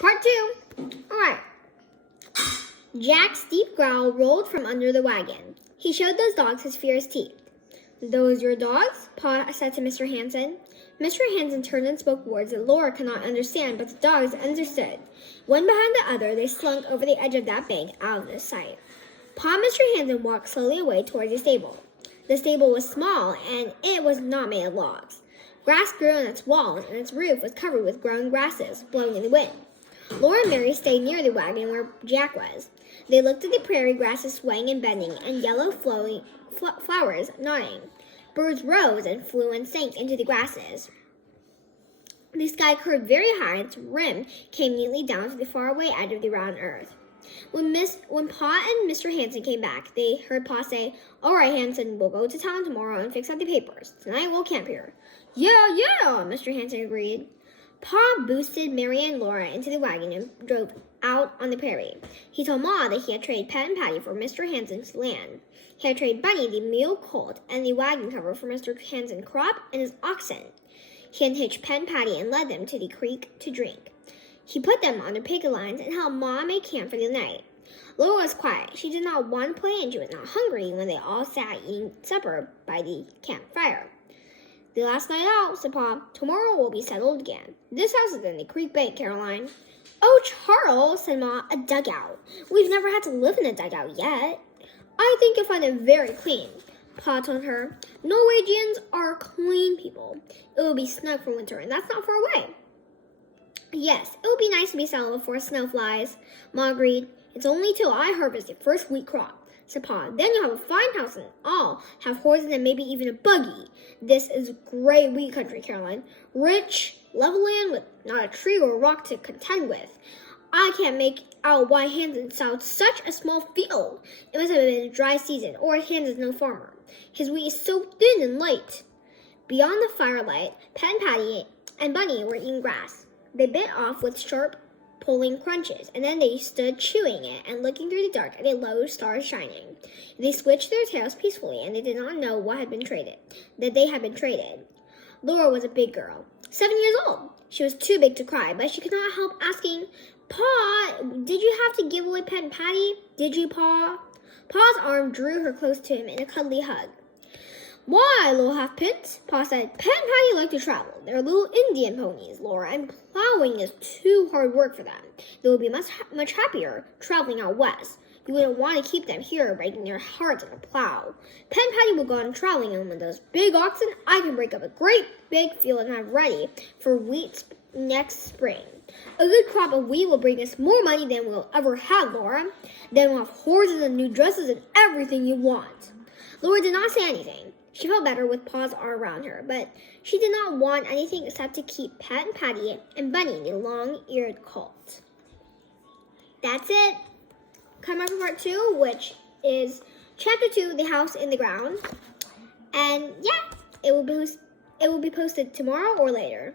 Part 2. All right. Jack's deep growl rolled from under the wagon. He showed those dogs his fierce teeth. "Those your dogs?" Pa said to Mr. Hanson. Mr. Hanson turned and spoke words that Laura could not understand, but the dogs understood. One behind the other, they slunk over the edge of that bank out of their sight. Pa and Mr. Hanson walked slowly away toward the stable. The stable was small, and it was not made of logs. Grass grew on its walls, and its roof was covered with growing grasses, blowing in the wind. Laura and Mary stayed near the wagon where Jack was. They looked at the prairie grasses swaying and bending, and yellow flowers nodding. Birds rose and flew and sank into the grasses. The sky curved very high, and its rim came neatly down to the faraway edge of the round earth. When Pa and Mr. Hanson came back, they heard Pa say, "All right, Hanson, we'll go to town tomorrow and fix up the papers. Tonight we'll camp here." Yeah, Mr. Hanson agreed. Pa boosted Mary and Laura into the wagon and drove out on the prairie. He told Ma that he had traded Pet and Patty for Mr. Hanson's land. He had traded Bunny, the mule colt, and the wagon cover for Mr. Hanson's crop and his oxen. He unhitched Pet and Patty and led them to the creek to drink. He put them on their picket lines and helped Ma make camp for the night. Laura was quiet. She did not want to play, and she was not hungry when they all sat eating supper by the campfire. "The last night out," said Pa. "Tomorrow we'll be settled again. This house is in the creek bank, Caroline." "Oh, Charles," said Ma, "a dugout. We've never had to live in a dugout yet." "I think you'll find it very clean," Pa told her. "Norwegians are clean people. It will be snug for winter, and that's not far away." "Yes, it would be nice to be settled before snow flies," Ma agreed. "It's only till I harvest the first wheat crop," said Pa. "Then you'll have a fine house and all have horses and maybe even a buggy. This is great wheat country, Caroline. Rich, level land with not a tree or a rock to contend with. I can't make out why Hanson sowed such a small field. It must have been a dry season, or Hanson's no farmer. His wheat is so thin and light." Beyond the firelight, Pet and Patty and Bunny were eating grass. They bit off with sharp, pulling crunches, and then they stood chewing it and looking through the dark at a low star shining. They switched their tails peacefully, and they did not know what had been traded, that they had been traded. Laura was a big girl, 7 years old. She was too big to cry, but she could not help asking, "Pa, did you have to give away Pet and Patty? Did you, Pa?" Pa's arm drew her close to him in a cuddly hug. "Why, little half-pint?" Pa said. "Pet and Patty like to travel. They're little Indian ponies, Laura, and plowing is too hard work for them. They will be much happier traveling out west. You wouldn't want to keep them here breaking their hearts on a plow. Pet and Patty will go on traveling, and with those big oxen, I can break up a great big field and have ready for wheat next spring. A good crop of wheat will bring us more money than we'll ever have, Laura. Then we'll have horses and new dresses and everything you want." Laura did not say anything. She felt better with Pa's arm around her, but she did not want anything except to keep Pet and Patty and Bunny, the long-eared colt. That's it. Come up for part 2, which is chapter 2, The House in the Ground. And yeah, it will be posted tomorrow or later.